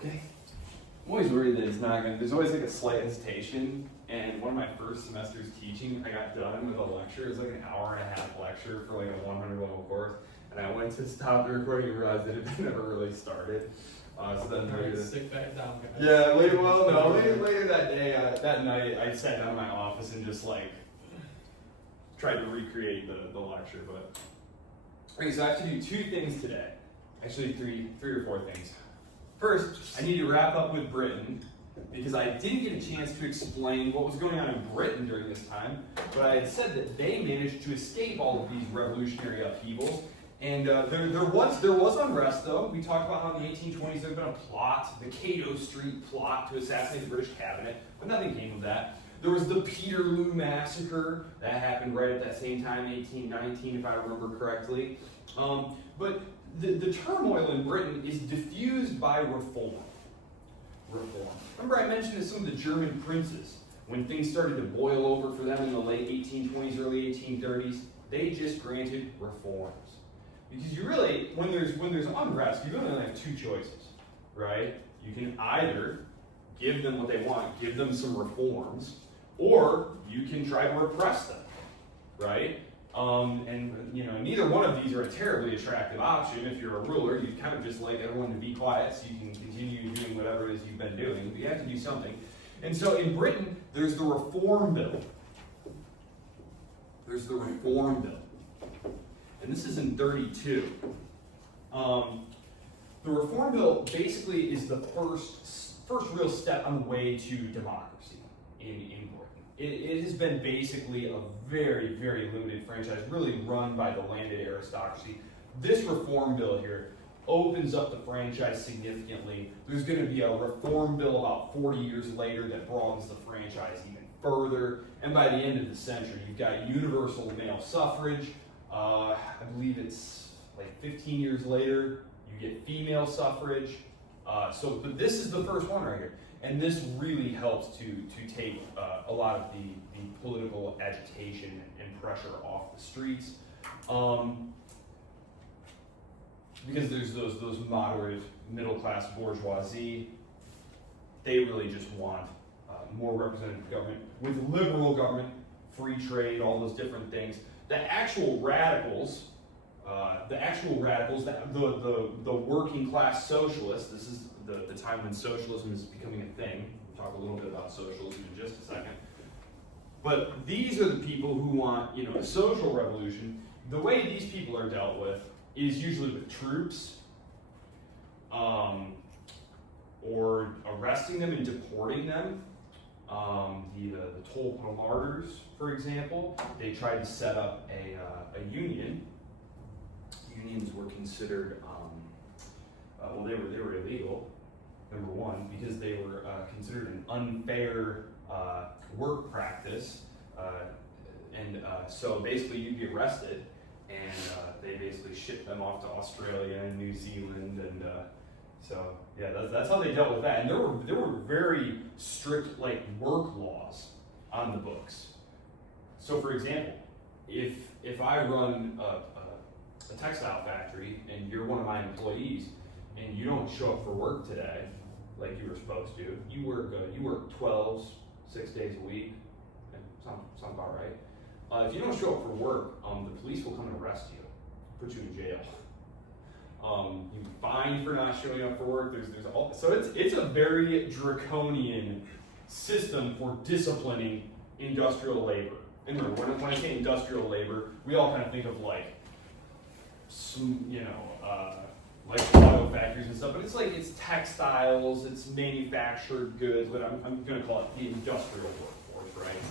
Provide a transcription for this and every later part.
Okay. I'm always worried that it's not going to, there's always like a slight hesitation. And one of my first semesters teaching, I got done with a lecture. It was like an hour and a half lecture for like a 100 level course. And I went to stop the recording and realized that it had never really started. So then later, stick that down, guys. yeah, later that day, that night, I sat down in my office and just like tried to recreate the lecture. But okay, so I have to do two things today. Actually, three or four things. First, I need to wrap up with Britain because I didn't get a chance to explain what was going on in Britain during this time. But I had said that they managed to escape all of these revolutionary upheavals. And there was unrest, though. We talked about how in the 1820s there had been a plot, the Cato Street plot to assassinate the British cabinet, but nothing came of that. There was the Peterloo Massacre. That happened right at that same time, 1819, if I remember correctly. But the turmoil in Britain is diffused by reform. Remember I mentioned that some of the German princes, when things started to boil over for them in the late 1820s, early 1830s, they just granted reforms. Because you really, when there's unrest, you really only have two choices, right? You can either give them what they want, give them some reforms, or you can try to repress them, right? And you know, neither one of these are a terribly attractive option. If you're a ruler, you kind of just like everyone to be quiet so you can continue doing whatever it is you've been doing. But you have to do something. And so in Britain, there's the Reform Bill. There's the Reform Bill. And this is in 32. The Reform Bill basically is the first real step on the way to democracy in Britain. It has been basically a very, very limited franchise, really run by the landed aristocracy. This Reform Bill here opens up the franchise significantly. There's going to be a Reform Bill about 40 years later that broadens the franchise even further. And by the end of the century, you've got universal male suffrage. I believe it's like 15 years later, you get female suffrage. But this is the first one right here. And this really helps to take a lot of the political agitation and pressure off the streets. Because there's those moderate middle-class bourgeoisie, they really just want more representative government with liberal government, free trade, all those different things. The actual radicals, the working class socialists, this is the time when socialism is becoming a thing. We'll talk a little bit about socialism in just a second. But these are the people who want, a social revolution. The way these people are dealt with is usually with troops, or arresting them and deporting them. The Tolpa martyrs, for example, they tried to set up a union. Unions were considered, they were illegal, number one, because they were considered an unfair work practice. So basically you'd be arrested, and they basically shipped them off to Australia and New Zealand, and that's how they dealt with that. And there were very strict work laws on the books. So for example, if I run a textile factory and you're one of my employees and you don't show up for work today like you were supposed to, you work 12s, 6 days a week, sounds about right. If you don't show up for work, the police will come and arrest you, put you in jail. You're fined for not showing up for work. So it's a very draconian system for disciplining industrial labor. And remember, when I say industrial labor, we all kind of think of like auto factories and stuff, but it's textiles, it's manufactured goods, but I'm going to call it the industrial workforce, right?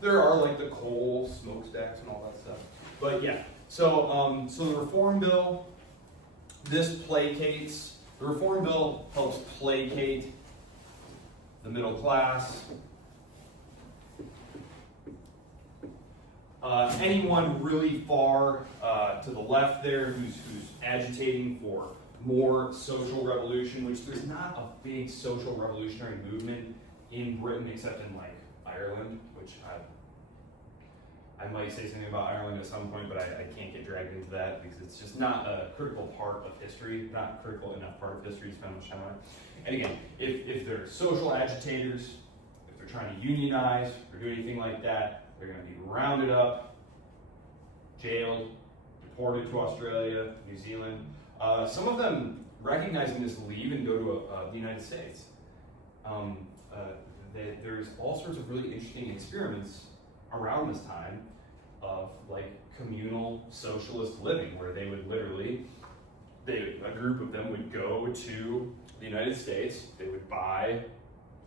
There are the coal smokestacks and all that stuff, but yeah. So the Reform Bill, the Reform Bill helps placate the middle class. Anyone really far to the left there who's agitating for more social revolution, which there's not a big social revolutionary movement in Britain except in Ireland, which I might say something about Ireland at some point, but I can't get dragged into that because it's just not a critical part of history, not critical enough part of history to spend much time on it. And again, if they're social agitators, if they're trying to unionize or do anything like that, they're going to be rounded up, jailed, deported to Australia, New Zealand. Some of them, recognizing this, leave and go to the United States. There's all sorts of really interesting experiments around this time of like communal socialist living, where they would literally, a group of them would go to the United States, they would buy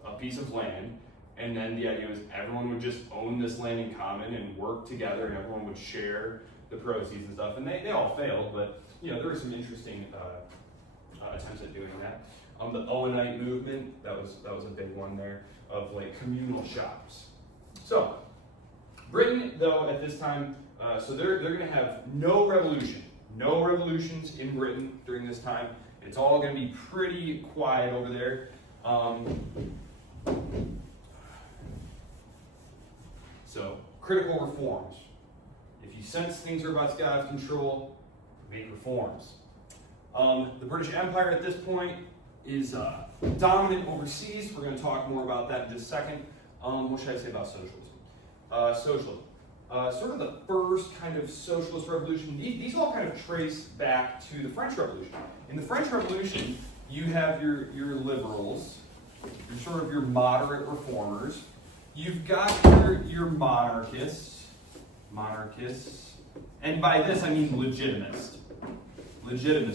a piece of land, and then the idea was everyone would just own this land in common and work together, and everyone would share the proceeds and stuff. And they all failed, but you know, there were some interesting attempts at doing that. The Owenite movement, that was a big one there, of like communal shops. So Britain, though, at this time, so they're going to have no revolutions in Britain during this time. It's all going to be pretty quiet over there. So critical reforms. If you sense things are about to get out of control, make reforms. The British Empire at this point is dominant overseas. We're going to talk more about that in just a second. What should I say about socialism? Socialism. Sort of the first kind of socialist revolution. These all kind of trace back to the French Revolution. In the French Revolution, you have your liberals, sort of your moderate reformers. You've got your monarchists, and by this I mean legitimist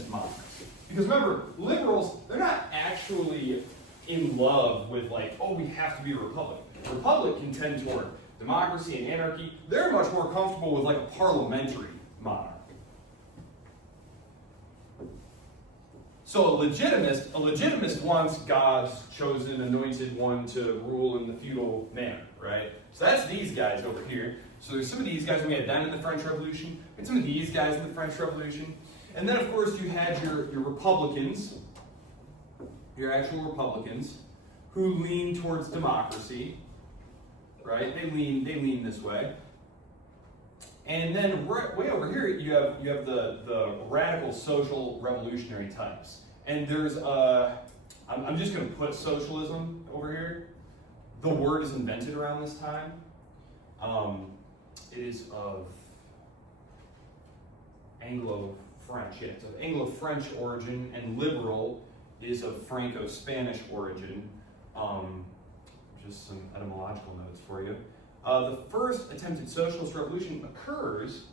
monarchs. Because remember, liberals, they're not actually in love with like, oh, we have to be a republic. A republic can tend toward democracy and anarchy. They're much more comfortable with like a parliamentary monarch. So a legitimist wants God's chosen, anointed one to rule in the feudal manner, right? So that's these guys over here. So there's some of these guys we had then in the French Revolution, and some of these guys in the French Revolution. And then, of course, you had your Republicans, your actual Republicans, who lean towards democracy, right? They lean this way. And then way over here, you have the radical social revolutionary types. And there's I'm just going to put socialism over here. The word is invented around this time. It is of Anglo-French. Yeah, it's of Anglo-French origin, and liberal is of Franco-Spanish origin. Just some etymological notes for you. The first attempted socialist revolution occurs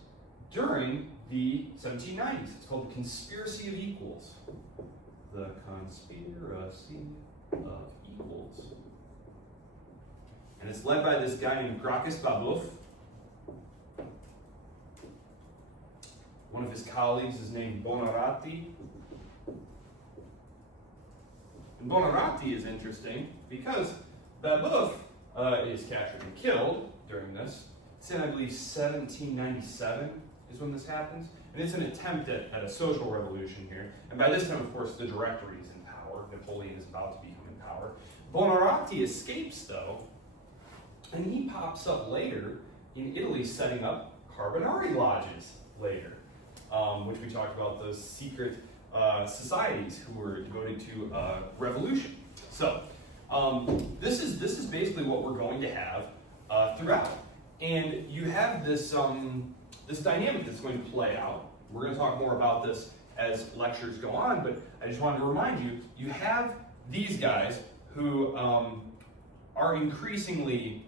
during the 1790s. It's called the Conspiracy of Equals. The Conspiracy of Equals. And it's led by this guy named Gracchus Babeuf. One of his colleagues is named Buonarroti. And Buonarroti is interesting because Babeuf is captured and killed during this. It's in, I believe, 1797 is when this happens. And it's an attempt at a social revolution here. And by this time, of course, the Directory is in power. Napoleon is about to become in power. Buonarroti escapes, though, and he pops up later in Italy, setting up Carbonari lodges later, which we talked about, those secret societies who were devoted to revolution. So this is basically what we're going to have throughout, and you have this this dynamic that's going to play out. We're going to talk more about this as lectures go on, but I just wanted to remind you, you have these guys who are increasingly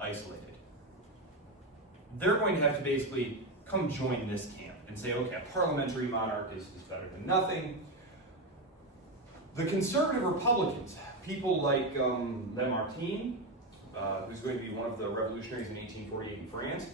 isolated. They're going to have to basically come join this camp and say, okay, a parliamentary monarch is better than nothing. The conservative Republicans, people like Lamartine, who's going to be one of the revolutionaries in 1848 in France,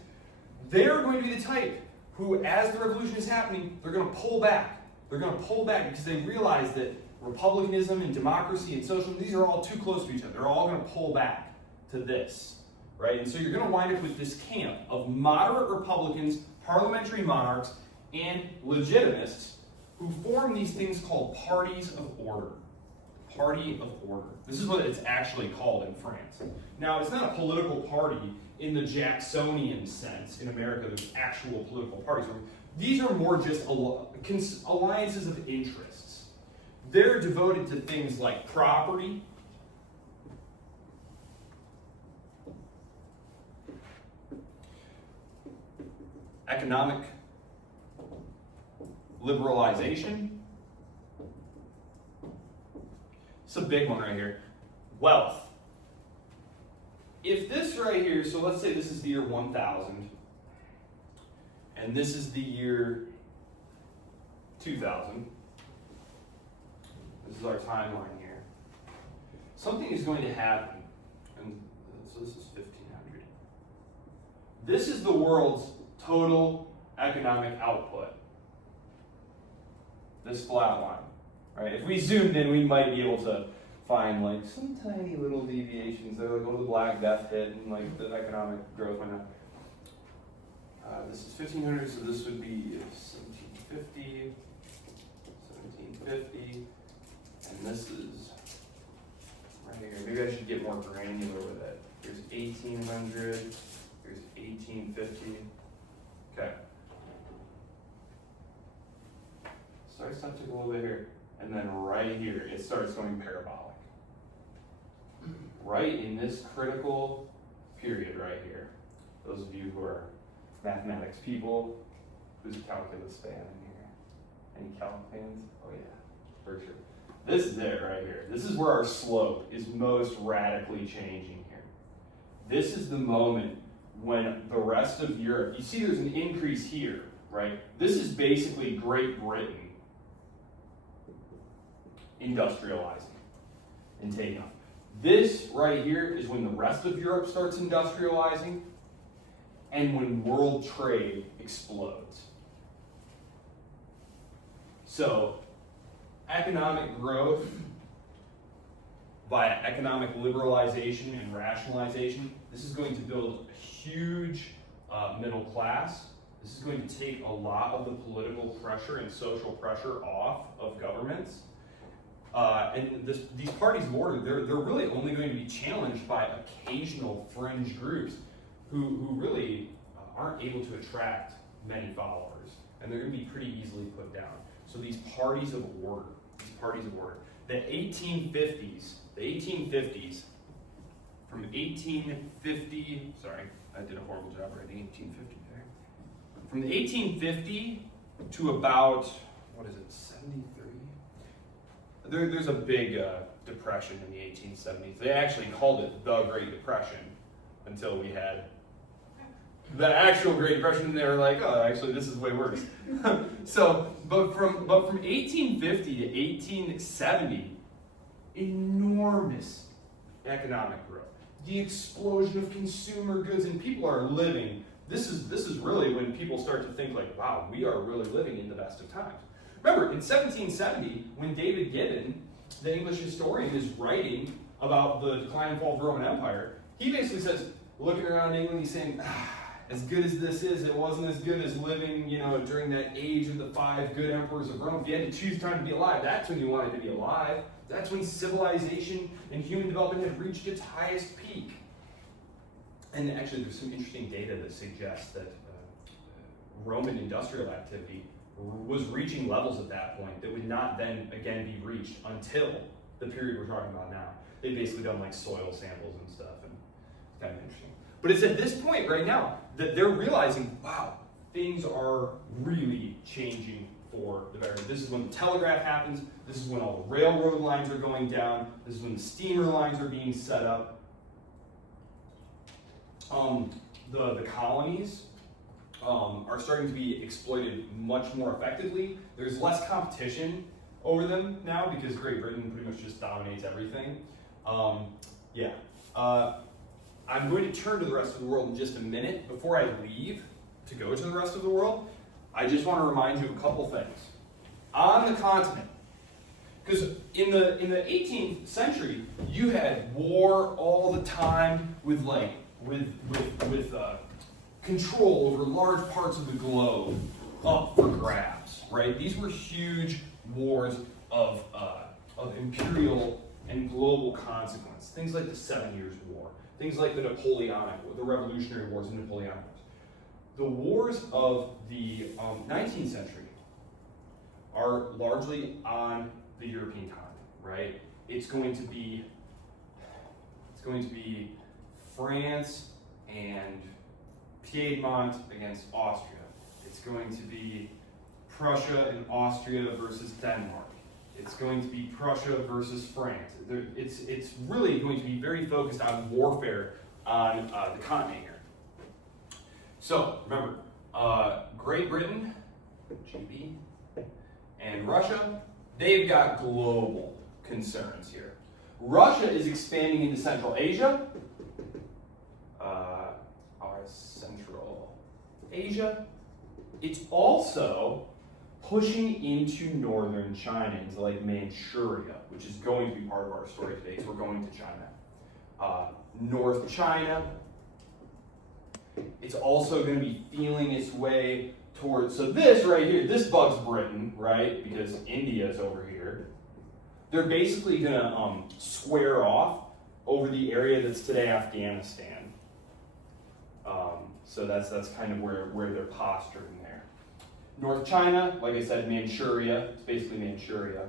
they're going to be the type who, as the revolution is happening, they're going to pull back. They're going to pull back because they realize that republicanism and democracy and socialism, these are all too close to each other. They're all going to pull back to this, right? And so you're going to wind up with this camp of moderate Republicans, parliamentary monarchs, and legitimists who form these things called parties of order. Party of order. This is what it's actually called in France. Now, it's not a political party in the Jacksonian sense. In America, there's actual political parties. These are more just alliances of interests. They're devoted to things like property, economic liberalization. It's a big one right here. Wealth. If this right here, so let's say this is the year 1000, and this is the year 2000. This is our timeline here. Something is going to happen, and so this is 1500. This is the world's total economic output. This flat line, right? If we zoomed in, we might be able to find like some tiny little deviations. They're like, oh, the Black Death hit, and like the economic growth went up. This is 1500, so this would be 1750, 1750, and this is right here. Maybe I should get more granular with it. Here's 1800, here's 1850. Okay. Starts up to a little bit here, and then right here, it starts going parabolic. Right in this critical period right here. Those of you who are mathematics people, who's a calculus fan in here? Any calc fans? Oh yeah, for sure. This is it right here. This is where our slope is most radically changing here. This is the moment when the rest of Europe, you see there's an increase here, right? This is basically Great Britain industrializing and taking off. This right here is when the rest of Europe starts industrializing and when world trade explodes. So, economic growth via economic liberalization and rationalization, this is going to build a huge middle class. This is going to take a lot of the political pressure and social pressure off of governments. These parties of order, they're really only going to be challenged by occasional fringe groups who really aren't able to attract many followers, and they're going to be pretty easily put down. So these parties of order, the 1850s, from 1850, sorry, I did a horrible job writing 1850 there. From the 1850 to about, what is it, 73? There's a big depression in the 1870s. They actually called it the Great Depression until we had the actual Great Depression, and they were like, oh, actually, this is way worse. But from 1850 to 1870, enormous economic growth. The explosion of consumer goods, and people are living. This is really when people start to think like, wow, we are really living in the best of times. Remember, in 1770, when David Gibbon, the English historian, is writing about the decline and fall of the Roman Empire, he basically says, looking around England, he's saying, as good as this is, it wasn't as good as living, during that age of the 5 good emperors of Rome. If you had to choose time to be alive, that's when you wanted to be alive. That's when civilization and human development had reached its highest peak. And actually, there's some interesting data that suggests that Roman industrial activity was reaching levels at that point that would not then again be reached until the period we're talking about now. They've basically done like soil samples and stuff, and it's kind of interesting. But it's at this point right now that they're realizing, wow, things are really changing for the better. This is when the telegraph happens. This is when all the railroad lines are going down. This is when the steamer lines are being set up. The colonies are starting to be exploited much more effectively. There's less competition over them now because Great Britain pretty much just dominates everything. I'm going to turn to the rest of the world in just a minute. Before I leave to go to the rest of the world, I just want to remind you of a couple things. On the continent, because in the 18th century, you had war all the time with control over large parts of the globe up for grabs, right? These were huge wars of imperial and global consequence. Things like the 7 Years' War, things like the Revolutionary Wars and Napoleonic Wars. The wars of the 19th century are largely on the European continent, right? It's going to be France and Piedmont against Austria. It's going to be Prussia and Austria versus Denmark. It's going to be Prussia versus France. It's really going to be very focused on warfare on the continent here. So remember, Great Britain, GB, and Russia, they've got global concerns here. Russia is expanding into Central Asia. Central Asia. It's also pushing into northern China, into like Manchuria, which is going to be part of our story today. So we're going to China. North China. It's also going to be feeling its way towards, so this right here, this bugs Britain, right? Because India is over here. They're basically going to square off over the area that's today Afghanistan. So that's kind of where they're posturing there. North China, like I said, Manchuria. It's basically Manchuria.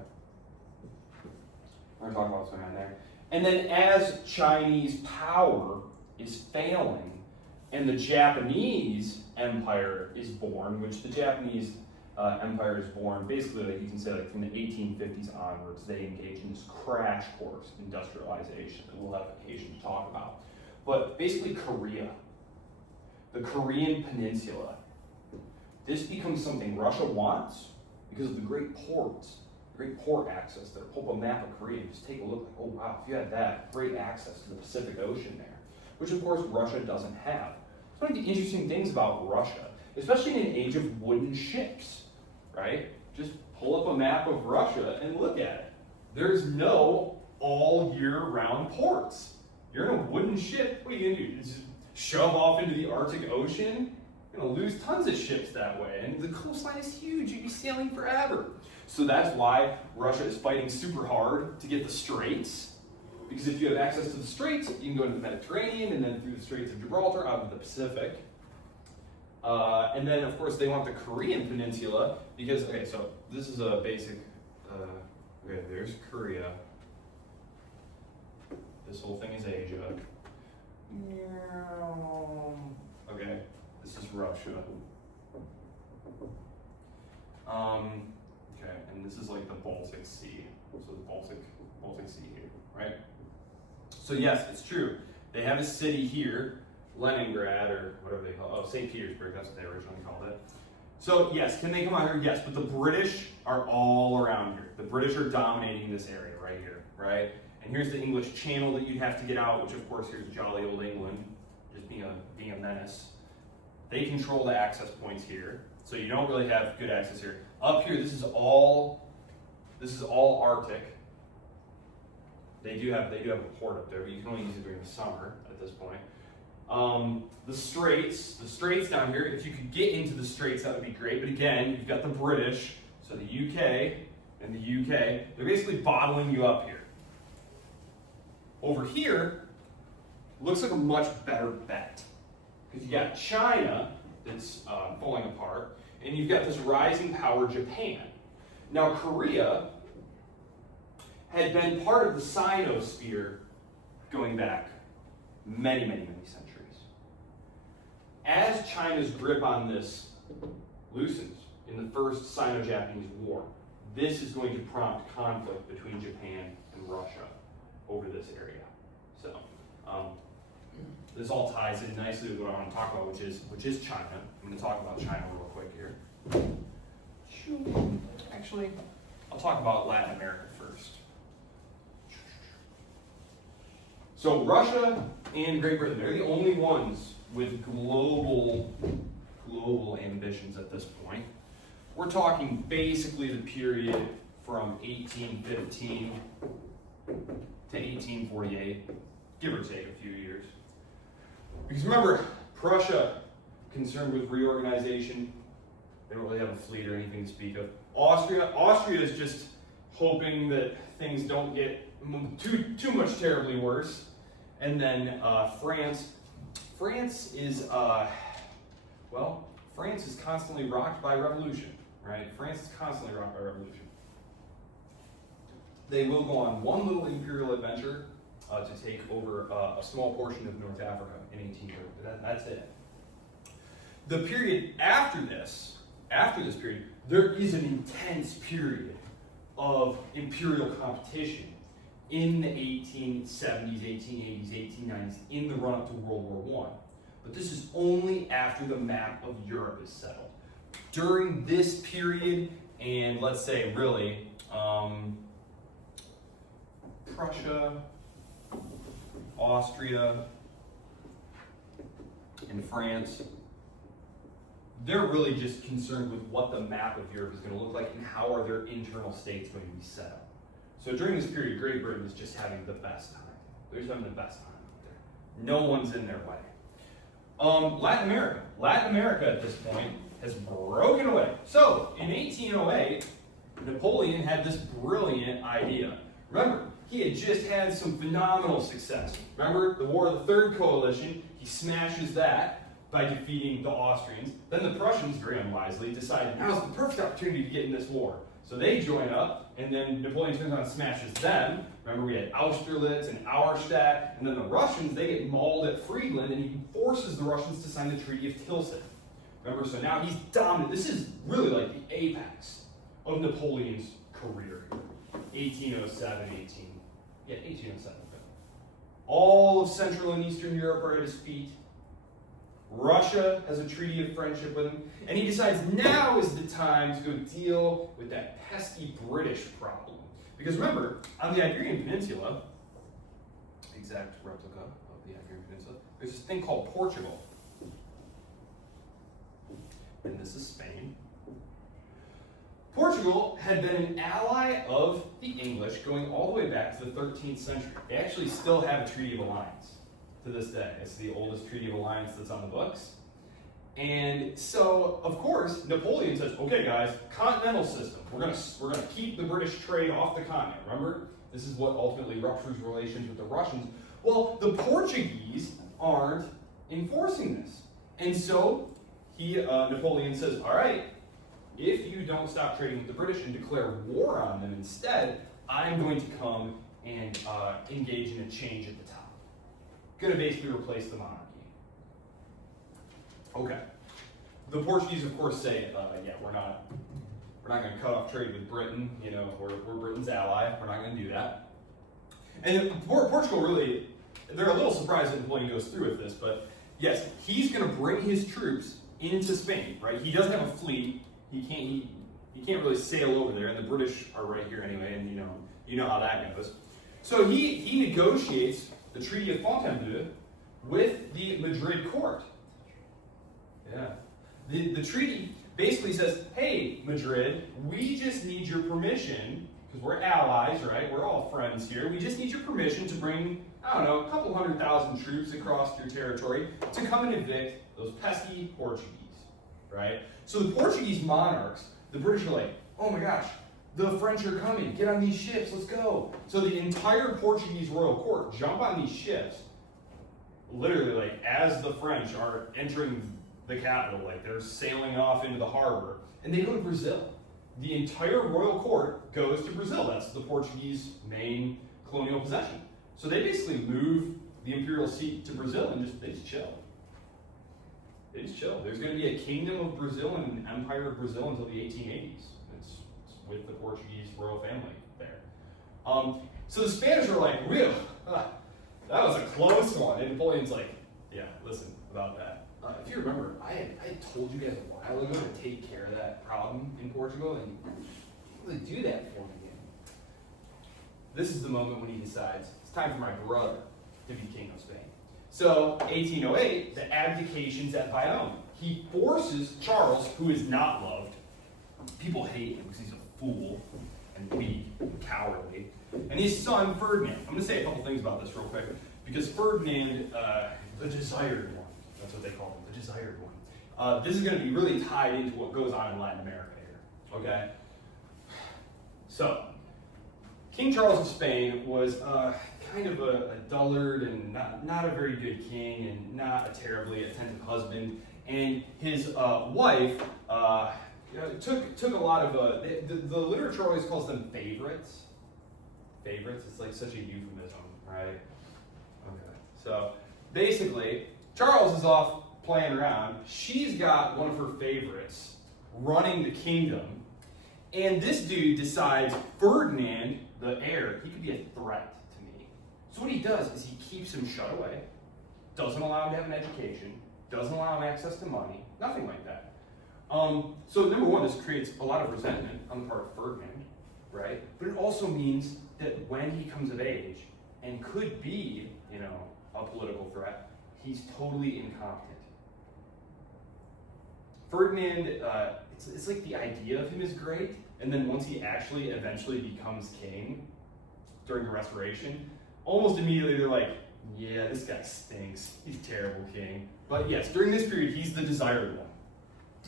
We're going to talk about what's going on there. And then as Chinese power is failing and the Japanese empire is born, which the Japanese empire is born basically, like you can say, like from the 1850s onwards, they engage in this crash course industrialization that we'll have occasion to talk about. But basically Korea, the Korean peninsula, this becomes something Russia wants because of the great ports, great port access there. Pull up a map of Korea and just take a look, like, oh wow, if you had that, great access to the Pacific Ocean there, which of course Russia doesn't have. It's one of the interesting things about Russia, especially in an age of wooden ships, right? Just pull up a map of Russia and look at it. There's no all year round ports. You're in a wooden ship, what are you gonna do? Just shove off into the Arctic Ocean? You're gonna lose tons of ships that way, and the coastline is huge, you'd be sailing forever. So that's why Russia is fighting super hard to get the straits, because if you have access to the straits, you can go into the Mediterranean and then through the Straits of Gibraltar out of the Pacific. And then of course they want the Korean peninsula, because, okay, so this is a basic, okay, there's Korea. This whole thing is Asia. Okay, this is Russia. Okay, and this is like the Baltic Sea. So the Baltic Sea here, right? So yes, it's true. They have a city here, Leningrad, or whatever they call it. Oh, St. Petersburg, that's what they originally called it. So yes, can they come out here? Yes, but the British are all around here. The British are dominating this area right here, right? And here's the English Channel that you'd have to get out, which of course here's jolly old England, just being a menace. They control the access points here, so you don't really have good access here. Up here, this is all Arctic. They do have a port up there, but you can only use it during the summer at this point. The straits down here, if you could get into the straits, that would be great. But again, you've got the British, so the UK, they're basically bottling you up here. Over here, looks like a much better bet. Because you got China that's falling apart, and you've got this rising power, Japan. Now, Korea had been part of the Sinosphere going back many, many, many centuries. As China's grip on this loosens in the first Sino-Japanese War, this is going to prompt conflict between Japan and Russia over this area. So this all ties in nicely with what I want to talk about, which is China. I'm going to talk about China real quick here. Actually, I'll talk about Latin America first. So Russia and Great Britain, they're the only ones with global ambitions at this point. We're talking basically the period from 1815 to 1848, give or take a few years. Because remember, Prussia, concerned with reorganization, they don't really have a fleet or anything to speak of. Austria is just hoping that things don't get too much terribly worse. And then France. France is France is constantly rocked by revolution, right? France is constantly rocked by revolution. They will go on one little imperial adventure to take over a small portion of North Africa in 1830, but that's it. The period after this period, there is an intense period of imperial competition in the 1870s, 1880s, 1890s, in the run-up to World War I. But this is only after the map of Europe is settled. During this period, and let's say really, Prussia, Austria, and France, they're really just concerned with what the map of Europe is going to look like and how are their internal states going to be set up. So during this period, Great Britain is just having the best time. They're just having the best time out there. No one's in their way. Latin America at this point has broken away. So in 1808, Napoleon had this brilliant idea. Remember, he had just had some phenomenal success. Remember the War of the Third Coalition? He smashes that by defeating the Austrians. Then the Prussians, very unwisely, decided now's the perfect opportunity to get in this war. So they join up, and then Napoleon turns around and smashes them. Remember, we had Austerlitz and Auerstadt, and then the Russians, they get mauled at Friedland, and he forces the Russians to sign the Treaty of Tilsit. Remember, so now he's dominant. This is really like the apex of Napoleon's career. 1807. All of Central and Eastern Europe are at his feet. Russia has a treaty of friendship with him, and he decides now is the time to go deal with that pesky British problem. Because remember, on the Iberian Peninsula, exact replica of the Iberian Peninsula, there's this thing called Portugal. And this is Spain. Portugal had been an ally of the English going all the way back to the 13th century. They actually still have a treaty of alliance to this day. It's the oldest treaty of alliance that's on the books. And so, of course, Napoleon says, okay guys, continental system. We're gonna keep the British trade off the continent. Remember? This is what ultimately ruptures relations with the Russians. Well, the Portuguese aren't enforcing this. And so Napoleon says, all right, if you don't stop trading with the British and declare war on them instead, I'm going to come and engage in a change at the top. Going to basically replace the monarchy. Okay. The Portuguese, of course, say, yeah, we're not going to cut off trade with Britain. You know, we're Britain's ally. We're not going to do that. And Portugal really, they're a little surprised that Napoleon goes through with this, but yes, he's going to bring his troops into Spain, right? He doesn't have a fleet. He can't really sail over there, and the British are right here anyway, and you know how that goes. So he negotiates the Treaty of Fontainebleau with the Madrid court. Yeah. The treaty basically says, hey, Madrid, we just need your permission, because we're allies, right? We're all friends here. We just need your permission to bring, I don't know, a couple 100,000 troops across your territory to come and evict those pesky Portuguese, right? So the Portuguese monarchs, the British are like, oh my gosh, the French are coming. Get on these ships. Let's go. So the entire Portuguese royal court jump on these ships, literally like as the French are entering the capital, like they're sailing off into the harbor, and they go to Brazil. The entire royal court goes to Brazil. That's the Portuguese main colonial possession. So they basically move the imperial seat to Brazil and they just chill. They just chill. There's going to be a kingdom of Brazil and an empire of Brazil until the 1880s. It's with the Portuguese royal family there. So the Spanish are like, real, that was a close one. And Napoleon's like, yeah, listen about that. If you remember, I had told you guys a while ago to take care of that problem in Portugal, and you didn't really do that for me again. This is the moment when he decides, it's time for my brother to be king of Spain. So, 1808, the abdication's at Bayonne. He forces Charles, who is not loved. People hate him because he's a fool and weak and cowardly. And his son, Ferdinand. I'm going to say a couple things about this real quick, because Ferdinand, the desired one, that's what they call him, the desired one. This is going to be really tied into what goes on in Latin America here, okay? So, King Charles of Spain was kind of a dullard and not a very good king and not a terribly attentive husband. And his wife took a lot of, the literature always calls them favorites. Favorites, it's like such a euphemism, right? Okay, so basically, Charles is off playing around. She's got one of her favorites running the kingdom. And this dude decides Ferdinand, the heir, he could be a threat to me. So what he does is he keeps him shut away, doesn't allow him to have an education, doesn't allow him access to money, nothing like that. So number one, this creates a lot of resentment on the part of Ferdinand, right? But it also means that when he comes of age and could be, a political threat, he's totally incompetent. Ferdinand, it's like the idea of him is great, and then once he actually eventually becomes king during the Restoration, almost immediately they're like, yeah, this guy stinks. He's a terrible king. But yes, during this period, he's the desired one.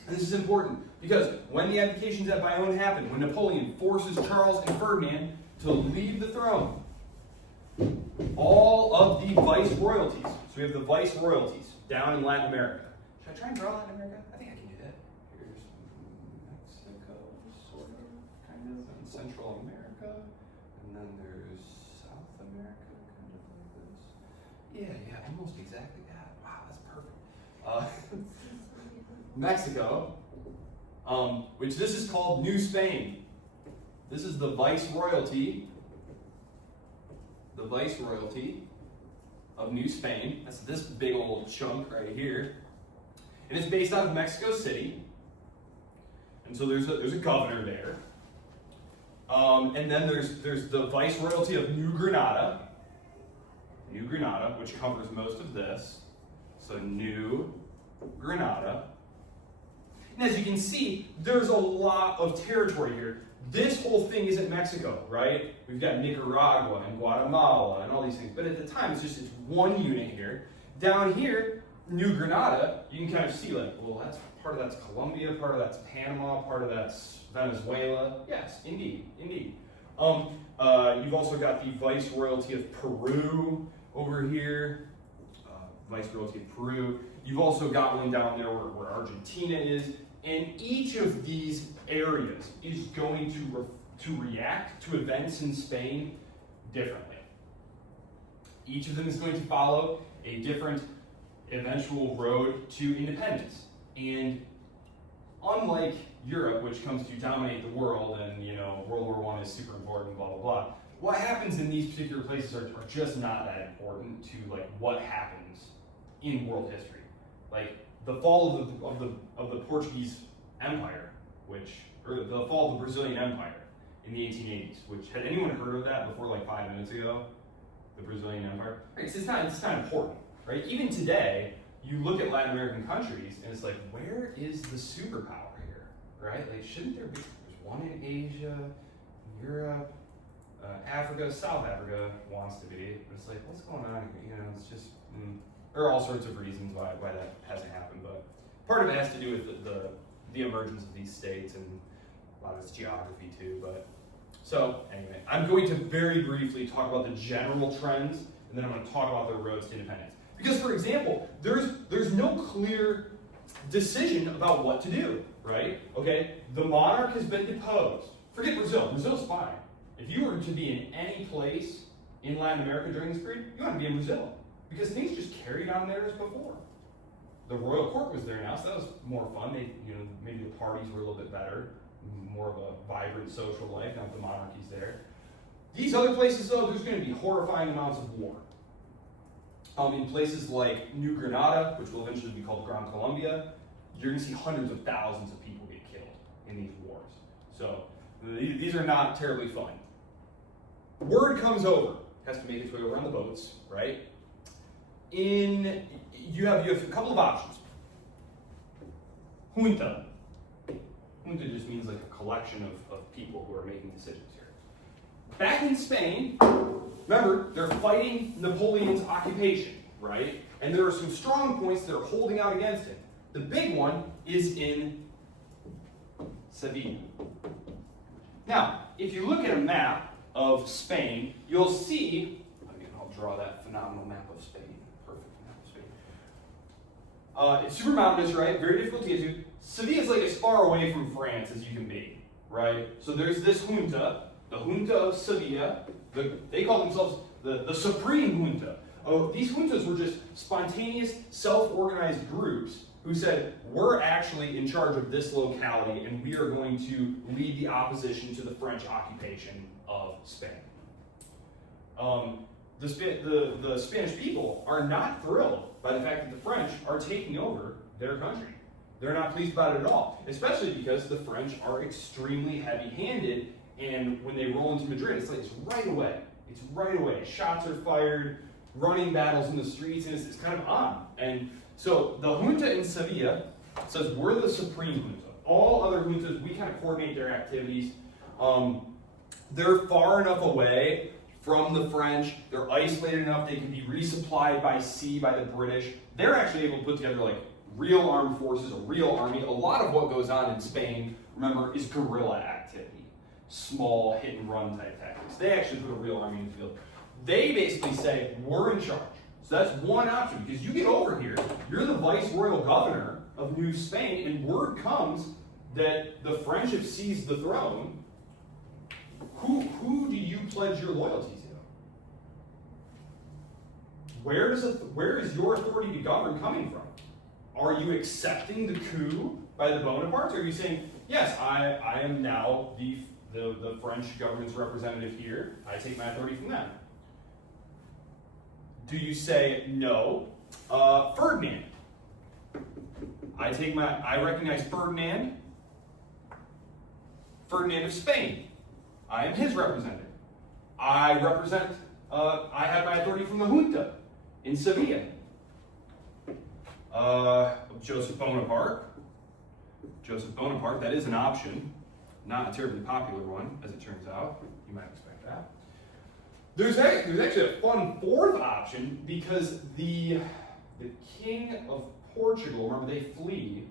And this is important because when the abdications at Bayonne happen, when Napoleon forces Charles and Ferdinand to leave the throne, all of the vice royalties, so we have the vice royalties down in Latin America. Should I try and draw Latin America? I think I can do that. Here's Mexico, sort of, kind of, and Central America, and then there's South America, kind of like this. Yeah, almost exactly that. Wow, that's perfect. Mexico, which this is called New Spain. This is the vice royalty of New Spain. That's this big old chunk right here. And it's based out of Mexico City. And so there's a governor there. And then there's the vice royalty of New Granada, which covers most of this. So New Granada. And as you can see, there's a lot of territory here. This whole thing isn't Mexico, right? We've got Nicaragua and Guatemala and all these things. But at the time, it's one unit here. Down here, New Granada, you can kind of see like, well, part of that's Colombia, part of that's Panama, part of that's Venezuela. Yes, indeed. You've also got the vice royalty of Peru over here. Vice royalty of Peru. You've also got one down there where Argentina is. And each of these areas is going to react to events in Spain differently. Each of them is going to follow a different eventual road to independence. And unlike Europe, which comes to dominate the world, and World War I is super important, blah blah blah. What happens in these particular places are just not that important to like what happens in world history. Like the fall of the Portuguese Empire, or the fall of the Brazilian Empire in the 1880s. Which, had anyone heard of that before like 5 minutes ago? The Brazilian Empire. Right, it's not important, right? Even today, you look at Latin American countries and it's like, where is the superpower here, right? Like, shouldn't there be? There's one in Asia, Europe, Africa. South Africa wants to be, but it's like, what's going on here? It's just. There are all sorts of reasons why that hasn't happened, but part of it has to do with the emergence of these states and a lot of its geography too. But so anyway, I'm going to very briefly talk about the general trends, and then I'm going to talk about the roads to independence. Because, for example, there's no clear decision about what to do, right? Okay, the monarch has been deposed. Forget Brazil. Brazil's fine. If you were to be in any place in Latin America during this period, you want to be in Brazil. Because things just carried on there as before. The royal court was there now, so that was more fun. Maybe the parties were a little bit better, more of a vibrant social life now that the monarchy's there. These other places, though, there's going to be horrifying amounts of war. In places like New Granada, which will eventually be called Gran Colombia, you're going to see hundreds of thousands of people get killed in these wars. So these are not terribly fun. Word comes over, has to make its way over on the boats, right? You have a couple of options. Junta. Junta just means like a collection of people who are making decisions here. Back in Spain, remember, they're fighting Napoleon's occupation, right? And there are some strong points that are holding out against him. The big one is in Seville. Now, if you look at a map of Spain, you'll see, draw that phenomenal map of Spain. Perfect map of Spain. It's super mountainous, right? Very difficult to get to. Sevilla is like as far away from France as you can be, right? So there's this junta, the junta of Sevilla. They call themselves the supreme junta. These juntas were just spontaneous, self-organized groups who said, we're actually in charge of this locality and we are going to lead the opposition to the French occupation of Spain. The Spanish people are not thrilled by the fact that the French are taking over their country. They're not pleased about it at all, especially because the French are extremely heavy-handed, and when they roll into Madrid, it's right away. It's right away. Shots are fired, running battles in the streets, and it's kind of on. And so the junta in Sevilla says, we're the supreme junta. All other juntas, we kind of coordinate their activities. They're far enough away from the French, they're isolated enough they can be resupplied by sea by the British. They're actually able to put together like real armed forces, a real army. A lot of what goes on in Spain, remember, is guerrilla activity. Small hit and run type tactics. They actually put a real army in the field. They basically say, we're in charge. So that's one option, because you get over here, you're the viceroyal governor of New Spain, and word comes that the French have seized the throne. Who do you pledge your loyalty to? Where is your authority to govern coming from? Are you accepting the coup by the Bonapartes? Or are you saying, yes, I am now the French government's representative here. I take my authority from them. Do you say, no, Ferdinand? I recognize Ferdinand of Spain. I am his representative. I have my authority from the junta in Sevilla. Joseph Bonaparte, that is an option. Not a terribly popular one, as it turns out. You might expect that. There's actually a fun fourth option, because the King of Portugal, remember they flee,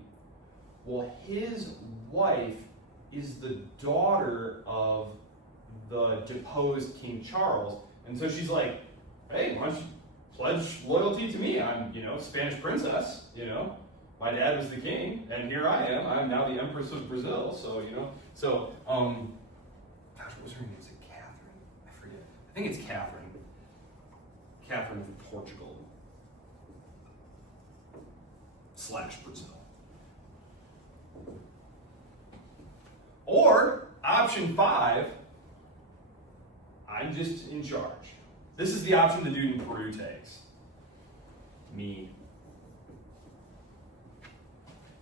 well, his wife is the daughter of the deposed King Charles, and so she's like, hey, why don't you pledge loyalty to me? I'm, Spanish princess, my dad was the king, and here I am. I'm now the Empress of Brazil, so, gosh, what was her name? Is it Catherine? I forget. I think it's Catherine. Catherine of Portugal / Brazil. Or, option 5, I'm just in charge. This is the option the dude in Peru takes. Me.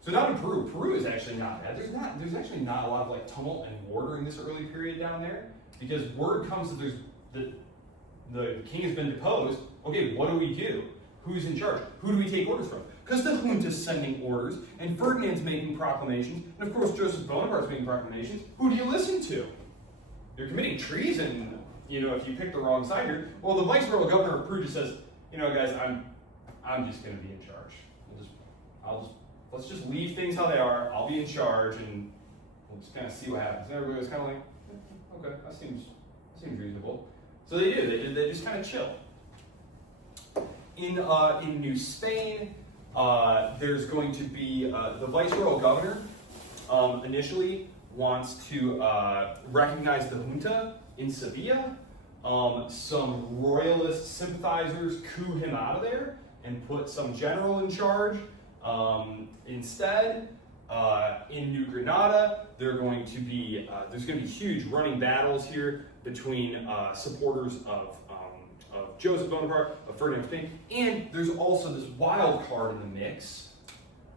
So now in Peru is actually not bad. There's actually not a lot of tumult and war during this early period down there, because word comes that the king has been deposed. Okay, what do we do? Who's in charge? Who do we take orders from? Because the junta's sending orders, and Ferdinand's making proclamations, and of course Joseph Bonaparte's making proclamations. Who do you listen to? You're committing treason, if you pick the wrong side here. Well, the viceroyal governor of Peru just says, guys, I'm just going to be in charge. Let's just leave things how they are. I'll be in charge, and we'll just kind of see what happens. And everybody was kind of like, okay, that seems reasonable. So they do. They just kind of chill. In New Spain, there's going to be the viceroyal governor initially wants to recognize the junta in Sevilla. Some royalist sympathizers coup him out of there and put some general in charge. Instead, in New Granada, there's going to be huge running battles here between supporters of Joseph Bonaparte, of Ferdinand of Spain, and there's also this wild card in the mix.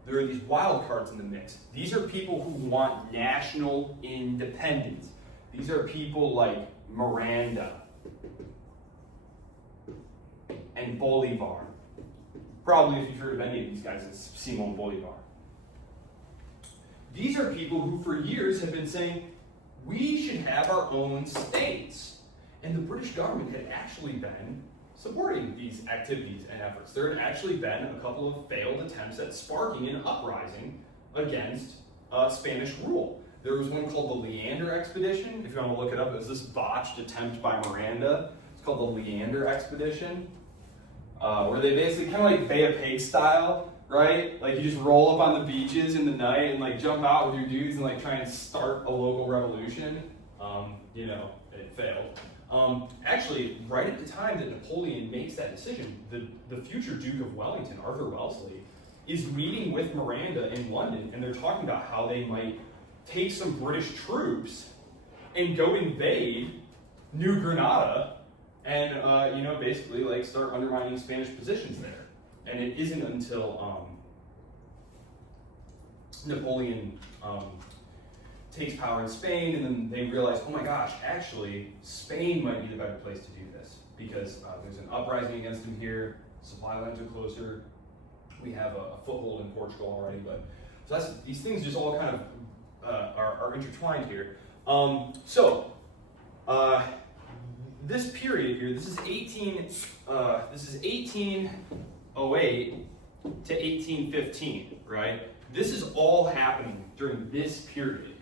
There are these wild cards in the mix. These are people who want national independence. These are people like Miranda and Bolivar. Probably if you've heard of any of these guys, it's Simon Bolivar. These are people who for years have been saying, we should have our own states. And the British government had actually been supporting these activities and efforts. There had actually been a couple of failed attempts at sparking an uprising against Spanish rule. There was one called the Leander Expedition. If you want to look it up, it was this botched attempt by Miranda. It's called the Leander expedition, where they basically kind of like Bay of Pigs style, right? Like you just roll up on the beaches in the night and like jump out with your dudes and like try and start a local revolution. You know, it failed. Actually, right at the time that Napoleon makes that decision, the future Duke of Wellington, Arthur Wellesley, is meeting with Miranda in London, and they're talking about how they might take some British troops and go invade New Granada and, you know, basically like start undermining Spanish positions there. And it isn't until Napoleon takes power in Spain, and then they realize, oh my gosh, actually, Spain might be the better place to do this because there's an uprising against them here, supply lines are closer, we have a foothold in Portugal already, but so these things just all kind of are intertwined here. This period here, this is 1808 to 1815, right? This is all happening during this period here.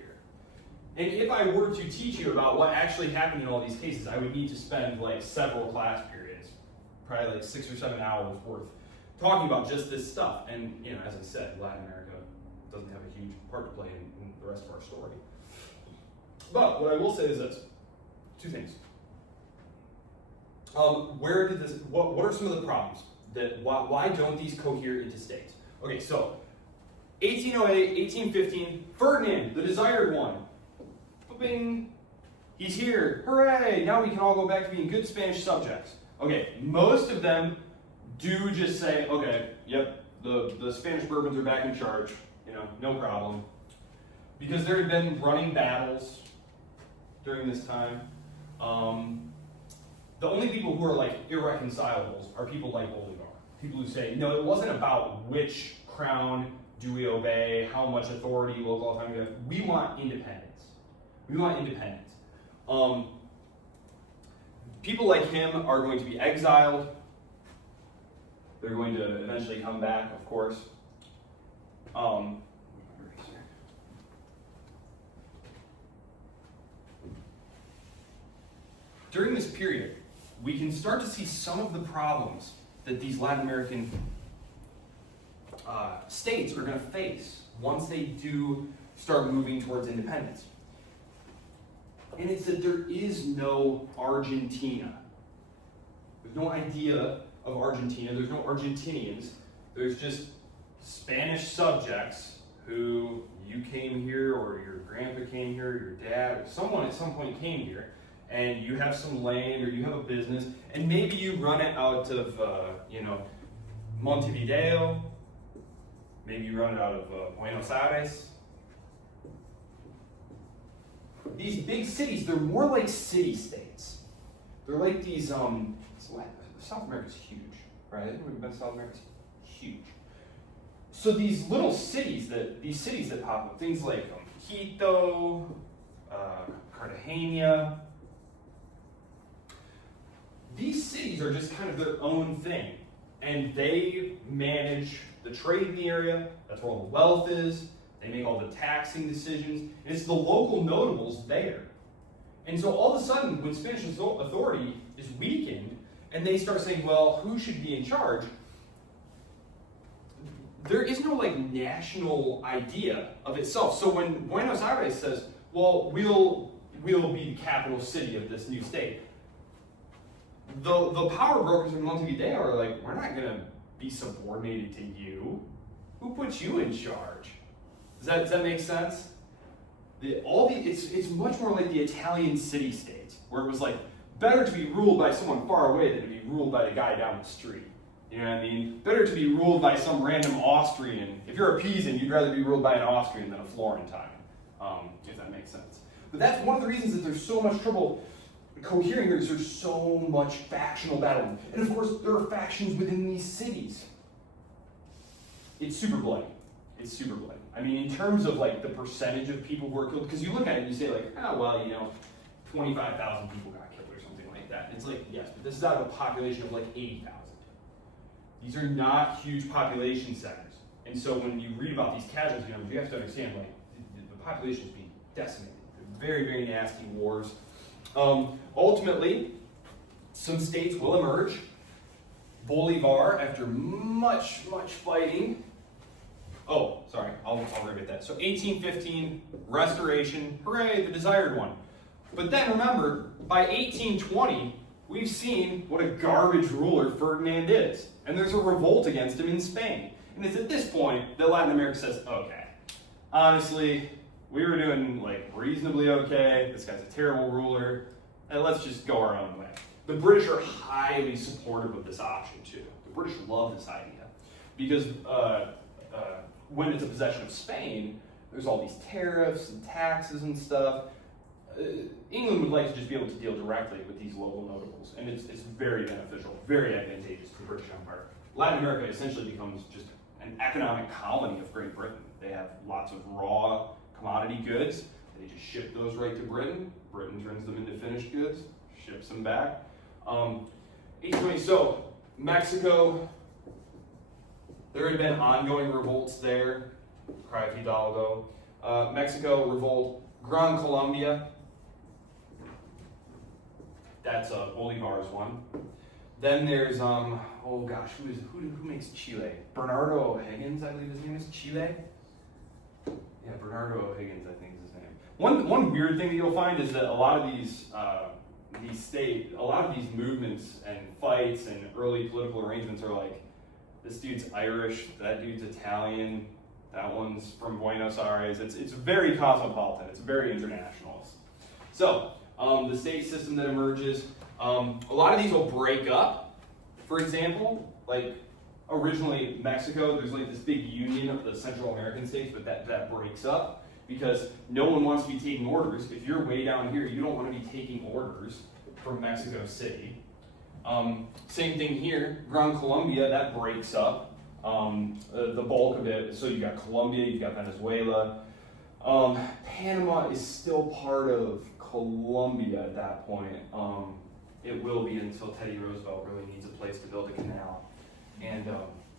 And if I were to teach you about what actually happened in all these cases, I would need to spend like several class periods, probably like 6 or 7 hours worth, talking about just this stuff. And you know, as I said, Latin America doesn't have a huge part to play in the rest of our story. But what I will say is this: 2 things. What are some of the problems? Why don't these cohere into states? Okay, so 1808, 1815, Ferdinand, the desired one. Bing, he's here, hooray! Now we can all go back to being good Spanish subjects. Okay, most of them do just say, okay, yep, the Spanish Bourbons are back in charge, you know, no problem. Because there had been running battles during this time. The only people who are like irreconcilables are people like Bolivar. People who say, no, it wasn't about which crown do we obey, how much authority local autonomy we have. We want independence. We want independence. People like him are going to be exiled. They're going to eventually come back, of course. During this period, we can start to see some of the problems that these Latin American states are going to face once they do start moving towards independence. And it's that there is no Argentina. There's no idea of Argentina. There's no Argentinians. There's just Spanish subjects who you came here, or your grandpa came here, or your dad, or someone at some point came here, and you have some land, or you have a business, and maybe you run it out of, Montevideo. Maybe you run it out of Buenos Aires. These big cities, they're more like city-states. They're like these, South America's huge, right? We've been to South America, it's huge. So these little cities that pop up, things like Quito, Cartagena, these cities are just kind of their own thing. And they manage the trade in the area, that's where all the wealth is, they make all the taxing decisions, and it's the local notables there. And so all of a sudden, when Spanish authority is weakened, and they start saying, well, who should be in charge? There is no like national idea of itself. So when Buenos Aires says, well, we'll be the capital city of this new state, the power brokers in Montevideo are like, we're not gonna be subordinated to you. Who puts you in charge? Does that make sense? It's much more like the Italian city-states, where it was like, better to be ruled by someone far away than to be ruled by the guy down the street. You know what I mean? Better to be ruled by some random Austrian. If you're a Pisan, you'd rather be ruled by an Austrian than a Florentine, if that makes sense. But that's one of the reasons that there's so much trouble cohering here, is there's so much factional battle. And of course, there are factions within these cities. It's super bloody. It's super bloody. I mean, in terms of like the percentage of people who are killed, because you look at it and you say like, 25,000 people got killed or something like that. It's like, yes, but this is out of a population of like 80,000. These are not huge population centers. And so when you read about these casualty numbers, you have to understand like the population is being decimated. Very, very nasty wars. Ultimately, some states will emerge. Bolivar, after much fighting. Oh, sorry, I'll repeat that. So 1815, restoration, hooray, the desired one. But then remember, by 1820, we've seen what a garbage ruler Ferdinand is. And there's a revolt against him in Spain. And it's at this point that Latin America says, okay, honestly, we were doing like reasonably okay. This guy's a terrible ruler. And let's just go our own way. The British are highly supportive of this option too. The British love this idea because when it's a possession of Spain, there's all these tariffs and taxes and stuff. England would like to just be able to deal directly with these local notables, and it's very beneficial, very advantageous to the British Empire. Latin America essentially becomes just an economic colony of Great Britain. They have lots of raw commodity goods. They just ship those right to Britain. Britain turns them into finished goods, ships them back. 1820, so Mexico, there had been ongoing revolts there. Cry of Hidalgo. Mexico revolt. Gran Colombia, that's Bolivar's one. Then there's oh gosh, who makes Chile? Bernardo O'Higgins, I believe his name is. Chile. Yeah, Bernardo O'Higgins, I think is his name. One weird thing that you'll find is that a lot of these movements and fights and early political arrangements are like, this dude's Irish, that dude's Italian, that one's from Buenos Aires. It's very cosmopolitan. It's very internationalist. So the state system that emerges, a lot of these will break up. For example, like originally Mexico, there's like this big union of the Central American states, but that breaks up because no one wants to be taking orders. If you're way down here, you don't want to be taking orders from Mexico City. Same thing here, Gran Colombia, that breaks up. The bulk of it, so you got Colombia, you got Venezuela. Panama is still part of Colombia at that point. It will be until Teddy Roosevelt really needs a place to build a canal. And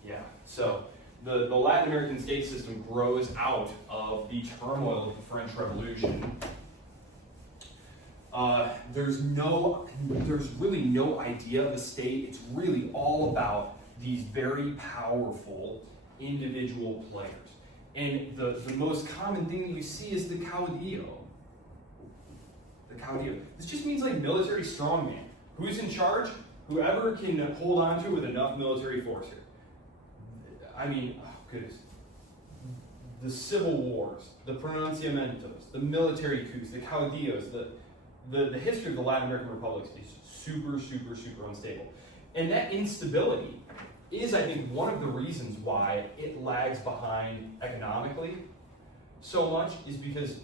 yeah, so the Latin American state system grows out of the turmoil of the French Revolution. There's really no idea of a state. It's really all about these very powerful individual players. And the most common thing that you see is the caudillo. The caudillo. This just means like military strongman. Who's in charge? Whoever can hold on to it with enough military force here. I mean, oh goodness. The civil wars, the pronunciamientos, the military coups, the caudillos, the history of the Latin American republics is super unstable. And that instability is, I think, one of the reasons why it lags behind economically so much is because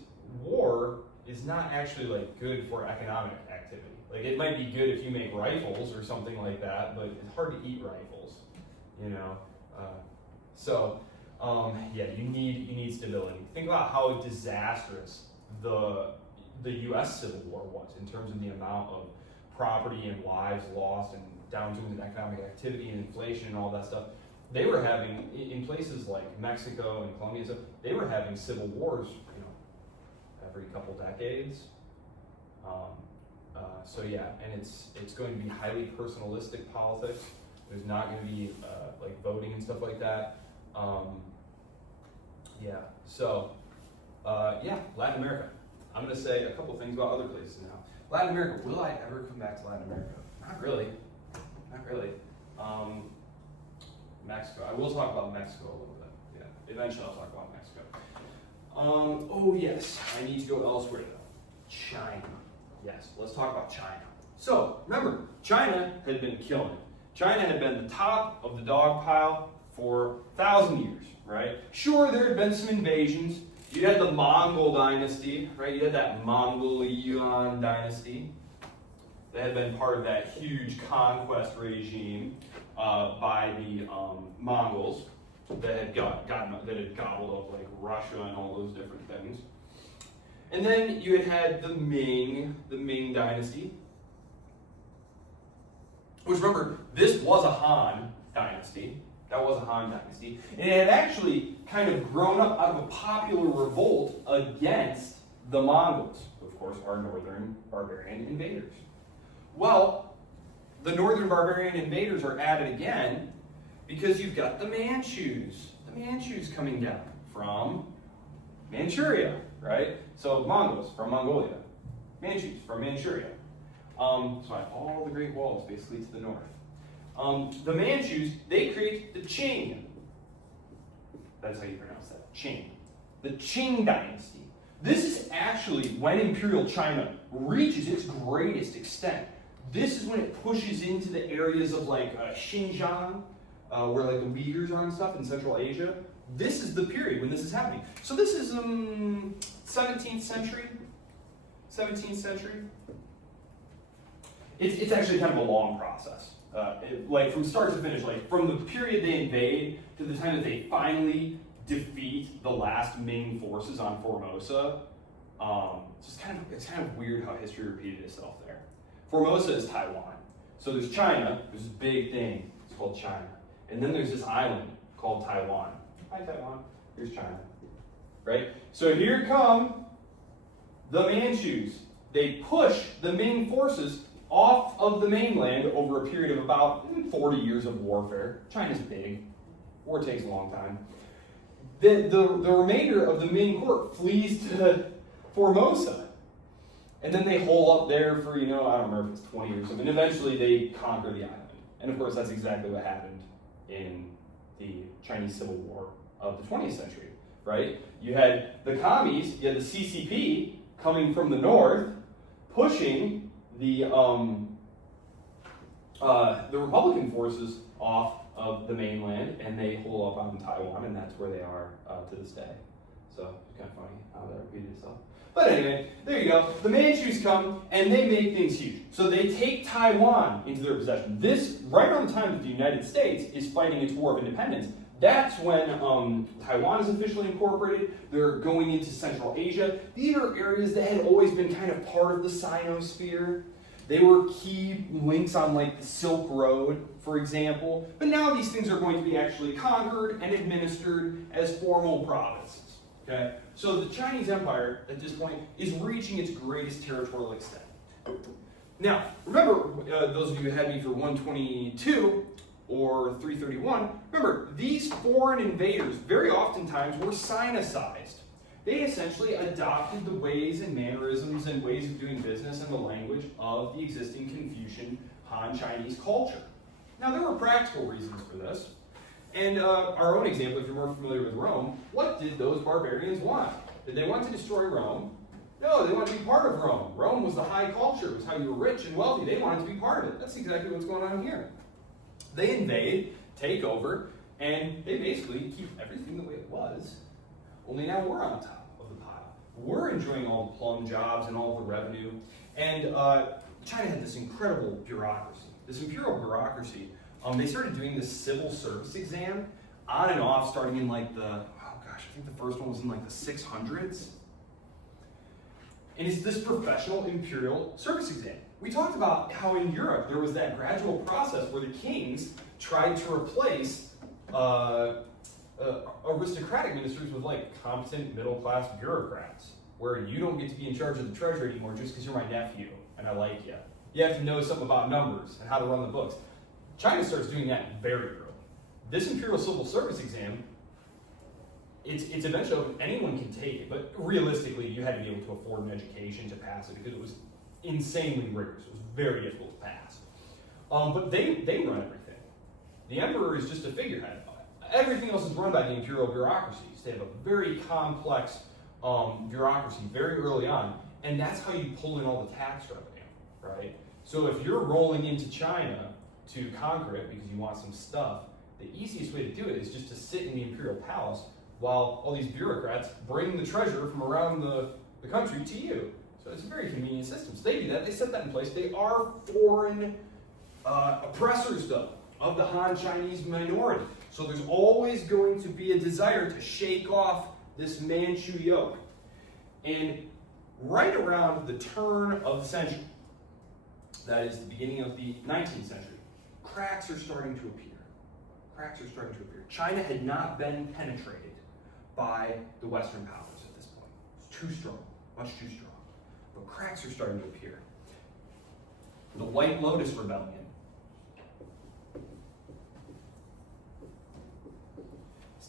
war is not actually like good for economic activity. Like it might be good if you make rifles or something like that, but it's hard to eat rifles, you know. Yeah, you need stability. Think about how disastrous the U.S. Civil War was in terms of the amount of property and lives lost and downturns in economic activity and inflation and all that stuff. They were having, in places like Mexico and Colombia, so they were having civil wars, you know, every couple decades. So yeah, and it's going to be highly personalistic politics. There's not going to be like voting and stuff like that. Latin America. I'm going to say a couple things about other places now. Latin America, will I ever come back to Latin America? Not really. Mexico. I will talk about Mexico a little bit. Yeah, eventually I'll talk about Mexico. Oh yes, I need to go elsewhere though. China. Yes, let's talk about China. So remember, China had been killing it. China had been the top of the dog pile for 1,000 years, right? Sure, there had been some invasions. You had the Mongol dynasty, right? You had that Mongol Yuan dynasty. They had been part of that huge conquest regime by the Mongols that had gobbled up like Russia and all those different things. And then you had the Ming dynasty, which remember, this was a Han dynasty. That was a Han dynasty. And it had actually kind of grown up out of a popular revolt against the Mongols, of course, our northern barbarian invaders. Well, the northern barbarian invaders are at it again because you've got the Manchus. The Manchus coming down from Manchuria, right? So Mongols from Mongolia. Manchus from Manchuria. So I have all the Great Walls basically to the north. The Manchus, they create the Qing. That's how you pronounce that, Qing. The Qing dynasty. This is actually when Imperial China reaches its greatest extent. This is when it pushes into the areas of like Xinjiang, where like the Uyghurs are and stuff in Central Asia. This is the period when this is happening. So this is 17th century. 17th century. It's actually kind of a long process. Like from start to finish, like from the period they invade to the time that they finally defeat the last Ming forces on Formosa. It's kind of weird how history repeated itself there. Formosa is Taiwan. So there's China, there's this big thing, it's called China. And then there's this island called Taiwan. Hi Taiwan, here's China, right? So here come the Manchus. They push the Ming forces off of the mainland over a period of about 40 years of warfare. China's big, war takes a long time. The remainder of the Ming court flees to Formosa. And then they hole up there for, I don't remember if it's 20 years or something. And eventually they conquer the island. And of course, that's exactly what happened in the Chinese Civil War of the 20th century, right? You had the commies, you had the CCP coming from the north, pushing the Republican forces off of the mainland, and they hole up on Taiwan, and that's where they are to this day. So it's kind of funny how that repeated itself. But anyway, there you go. The Manchus come, and they make things huge. So they take Taiwan into their possession. This, right around the time that the United States is fighting its War of Independence, that's when Taiwan is officially incorporated. They're going into Central Asia. These are areas that had always been kind of part of the Sinosphere. They were key links on like the Silk Road, for example. But now these things are going to be actually conquered and administered as formal provinces. Okay? So the Chinese Empire, at this point, is reaching its greatest territorial extent. Now, remember, those of you who had me for 122 or 331, remember, these foreign invaders very oftentimes were Sinicized. They essentially adopted the ways and mannerisms and ways of doing business and the language of the existing Confucian Han Chinese culture. Now, there were practical reasons for this. And our own example, if you're more familiar with Rome, what did those barbarians want? Did they want to destroy Rome? No, they wanted to be part of Rome. Rome was the high culture. It was how you were rich and wealthy. They wanted to be part of it. That's exactly what's going on here. They invade, take over, and they basically keep everything the way it was, only now we're on top of the pile. We're enjoying all the plum jobs and all the revenue. And China had this incredible bureaucracy, this imperial bureaucracy. They started doing this civil service exam on and off, starting in like I think the first one was in like the 600s. And it's this professional imperial service exam. We talked about how in Europe there was that gradual process where the kings tried to replace aristocratic ministers with like competent middle-class bureaucrats, where you don't get to be in charge of the treasury anymore just because you're my nephew and I like you. You have to know something about numbers and how to run the books. China starts doing that very early. This imperial civil service exam, it's eventually open. Anyone can take it, but realistically, you had to be able to afford an education to pass it because it was insanely rigorous. It was very difficult to pass. But they run everything. The emperor is just a figurehead. Everything else is run by the imperial bureaucracies. They have a very complex bureaucracy very early on, and that's how you pull in all the tax revenue, right? So if you're rolling into China to conquer it because you want some stuff, the easiest way to do it is just to sit in the imperial palace while all these bureaucrats bring the treasure from around the country to you. So it's a very convenient system. So they do that, they set that in place. They are foreign oppressors, though, of the Han Chinese minority. So there's always going to be a desire to shake off this Manchu yoke. And right around the turn of the century, that is the beginning of the 19th century, cracks are starting to appear. Cracks are starting to appear. China had not been penetrated by the Western powers at this point. It's too strong, much too strong. But cracks are starting to appear. The White Lotus Rebellion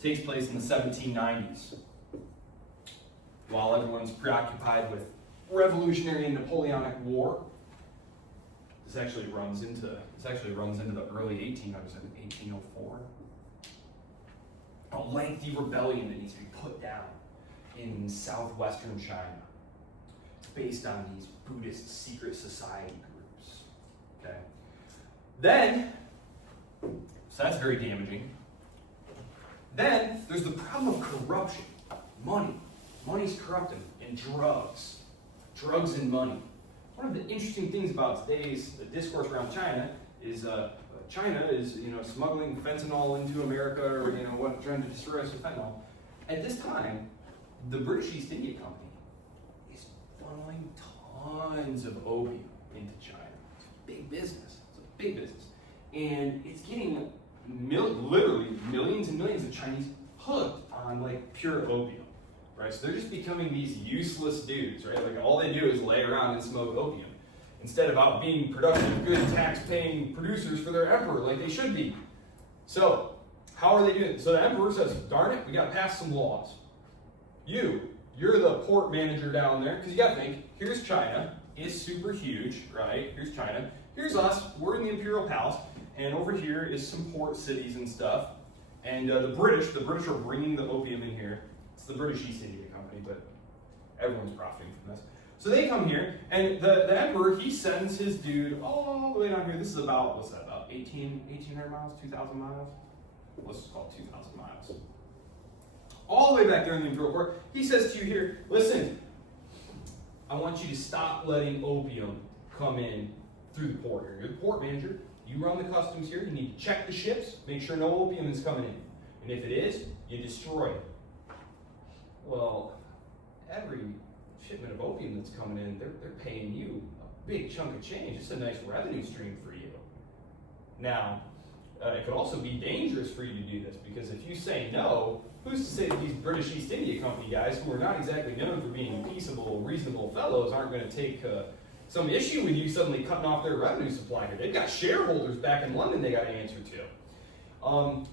takes place in the 1790s. While everyone's preoccupied with Revolutionary and Napoleonic War, this actually runs into the early 1800s, I think 1804. A lengthy rebellion that needs to be put down in southwestern China. It's based on these Buddhist secret society groups. Okay. Then, so that's very damaging. Then there's the problem of corruption. Money. Money's corrupting. And drugs. Drugs and money. One of the interesting things about today's discourse around China is China is smuggling fentanyl into America, or trying to destroy us with fentanyl. At this time, the British East India Company is funneling tons of opium into China. It's a big business. It's a big business, and it's getting literally millions and millions of Chinese hooked on like pure opium. Right, so they're just becoming these useless dudes, right? Like all they do is lay around and smoke opium, instead of out being productive, good, tax-paying producers for their emperor, like they should be. So, how are they doing it? So the emperor says, darn it, we gotta pass some laws. You're the port manager down there, because you gotta think, here's China, it's super huge, right? Here's China. Here's us, we're in the imperial palace, and over here is some port cities and stuff. And the British are bringing the opium in here. It's the British East India Company, but everyone's profiting from this. So they come here, and the emperor, he sends his dude all the way down here. This is about, what's that, about 1,800 miles, 2,000 miles? Let's just call it 2,000 miles. All the way back there in the imperial court, he says to you here, listen, I want you to stop letting opium come in through the port here. You're the port manager. You run the customs here. You need to check the ships, make sure no opium is coming in. And if it is, you destroy it. Well, every shipment of opium that's coming in, they're paying you a big chunk of change. It's a nice revenue stream for you. Now, it could also be dangerous for you to do this, because if you say no, who's to say that these British East India Company guys, who are not exactly known for being peaceable, reasonable fellows, aren't going to take some issue with you suddenly cutting off their revenue supply here? They've got shareholders back in London they got to answer to.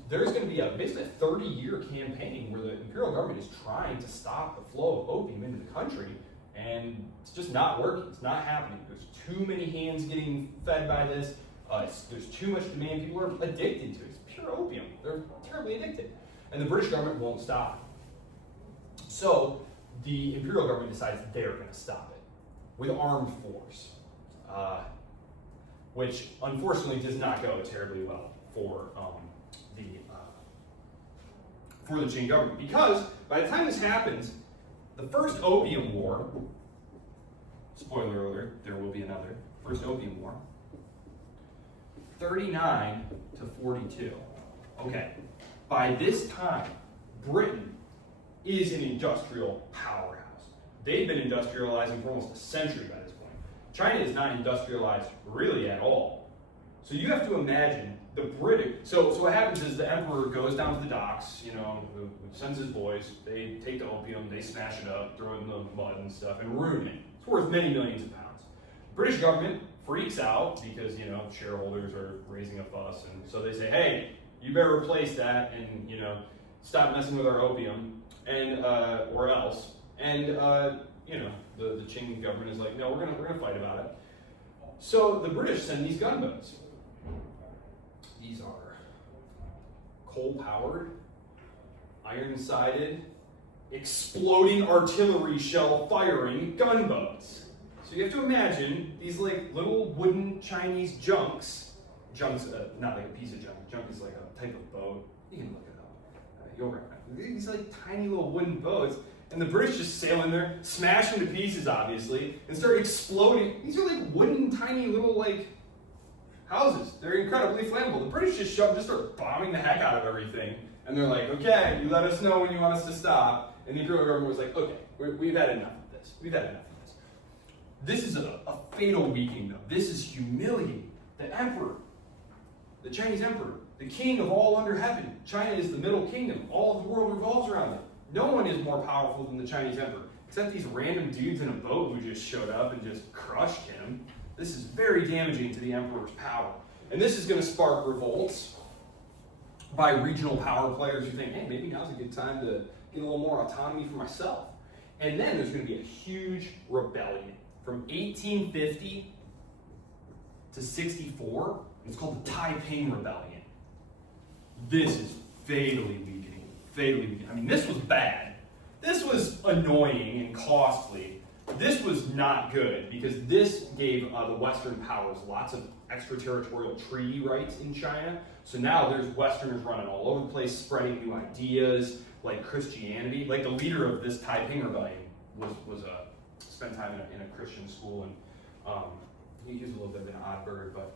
There's going to be basically a 30-year campaign where the imperial government is trying to stop the flow of opium into the country, and it's just not working. It's not happening. There's too many hands getting fed by this. There's too much demand. People are addicted to it. It's pure opium. They're terribly addicted. And the British government won't stop it. So the imperial government decides they're going to stop it with armed force, which unfortunately does not go terribly well for the Qing government, because by the time this happens, the first Opium War, spoiler alert, there will be another, first Opium War, 39 to 42. Okay, by this time, Britain is an industrial powerhouse. They've been industrializing for almost a century by this point. China is not industrialized really at all. So you have to imagine the British, so what happens is the emperor goes down to the docks, sends his boys, they take the opium, they smash it up, throw it in the mud and stuff, and ruin it. It's worth many millions of pounds. British government freaks out because, shareholders are raising a fuss, and so they say, hey, you better replace that and, stop messing with our opium, and, or else. And, the Qing government is like, no, we're gonna fight about it. So the British send these gunboats. These are coal-powered, iron-sided, exploding artillery shell firing gunboats. So you have to imagine these like little wooden Chinese junks, not like a piece of junk. Junk is like a type of boat. You can look it up. You'll recognize these like tiny little wooden boats, and the British just sail in there, smash them to pieces, obviously, and start exploding. These are like wooden, tiny little like houses. They're incredibly flammable. The British just start bombing the heck out of everything, and they're like, okay, you let us know when you want us to stop. And the imperial government was like, okay, we've had enough of this. We've had enough of this. This is a fatal weakening, though. This is humiliating. The emperor, the Chinese emperor, the king of all under heaven. China is the middle kingdom. All of the world revolves around it. No one is more powerful than the Chinese emperor, except these random dudes in a boat who just showed up and just crushed him. This is very damaging to the emperor's power. And this is going to spark revolts. by regional power players who think, hey, maybe now's a good time to get a little more autonomy for myself. And then there's going to be a huge rebellion from 1850 to 64. It's called the Taiping Rebellion. This is fatally weakening. Fatally weakening. I mean, this was bad. This was annoying and costly. This was not good because this gave the Western powers lots of extraterritorial treaty rights in China. So now there's Westerners running all over the place, spreading new ideas like Christianity. Like the leader of this Taiping Rebellion was spent time in a Christian school, and he was a little bit of an odd bird. But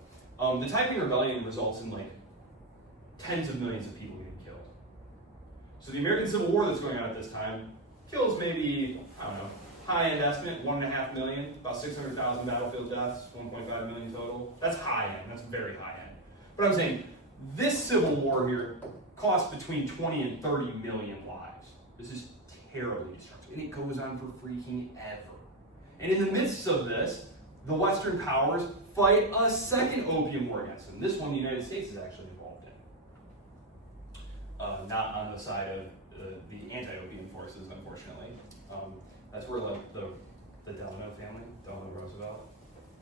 the Taiping Rebellion results in like tens of millions of people getting killed. So the American Civil War that's going on at this time kills maybe, I don't know, high-end estimate, 1.5 million, about 600,000 battlefield deaths, 1.5 million total. That's high-end, that's very high-end. But I'm saying, this Civil War here costs between 20 and 30 million lives. This is terribly destructive, and it goes on for freaking ever. And in the midst of this, the Western powers fight a second opium war against them. This one the United States is actually involved in. Not on the side of the anti-opium forces, unfortunately. That's where the Delano family, Delano Roosevelt,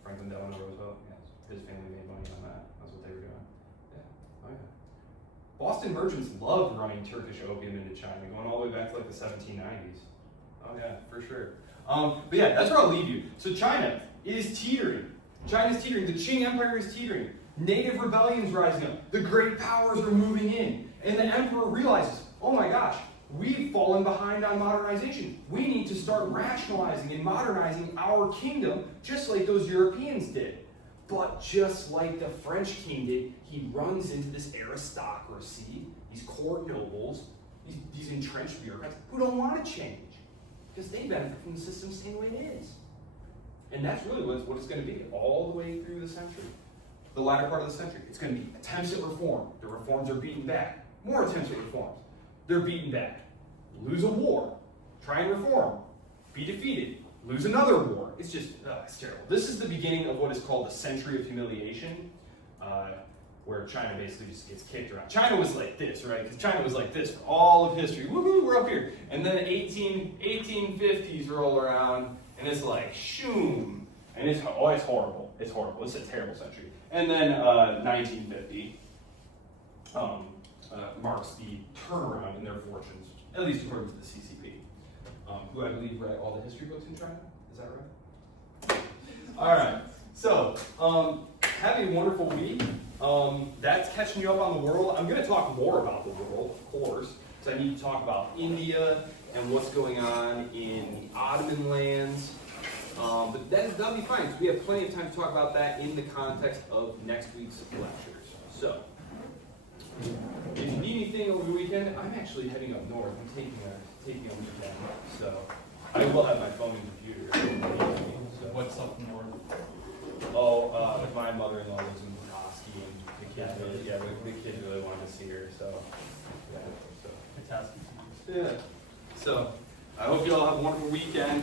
Franklin Delano Roosevelt, yes, his family made money on that. That's what they were doing. Yeah, oh yeah. Boston merchants loved running Turkish opium into China, going all the way back to like the 1790s. Oh yeah, for sure. But yeah, that's where I'll leave you. So China is teetering. China's teetering. The Qing Empire is teetering. Native rebellions rising up. The great powers are moving in. And the emperor realizes, oh my gosh, we've fallen behind on modernization. We need to start rationalizing and modernizing our kingdom just like those Europeans did. But just like the French king did, he runs into this aristocracy, these court nobles, these entrenched bureaucrats who don't want to change because they benefit from the system staying the way it is. And that's really what it's going to be all the way through the century. The latter part of the century, it's going to be attempts at reform. The reforms are beaten back. More attempts at reforms. They're beaten back. Lose a war. Try and reform. Be defeated. Lose another war. It's just, it's terrible. This is the beginning of what is called the century of humiliation, where China basically just gets kicked around. China was like this, right? Because China was like this for all of history. Woohoo, we're up here. And then the 1850s roll around, and it's like, shoom. And it's horrible. It's horrible. It's a terrible century. And then 1950 marks the turnaround in their fortunes, at least according to the CCP, who I believe read all the history books in China. Is that right? All right. So, have a wonderful week. That's catching you up on the world. I'm going to talk more about the world, of course, because I need to talk about India and what's going on in the Ottoman lands. But that'll be fine, because we have plenty of time to talk about that in the context of next week's lectures. So, if you need anything over the weekend, I'm actually heading up north. I'm taking a weekend, so I will have my phone and computer. So. What's up north? Oh, my mother-in-law lives in Petoskey, and the kids really wanted to see her, so yeah. So. Fantastic. Yeah. So I hope you all have a wonderful weekend.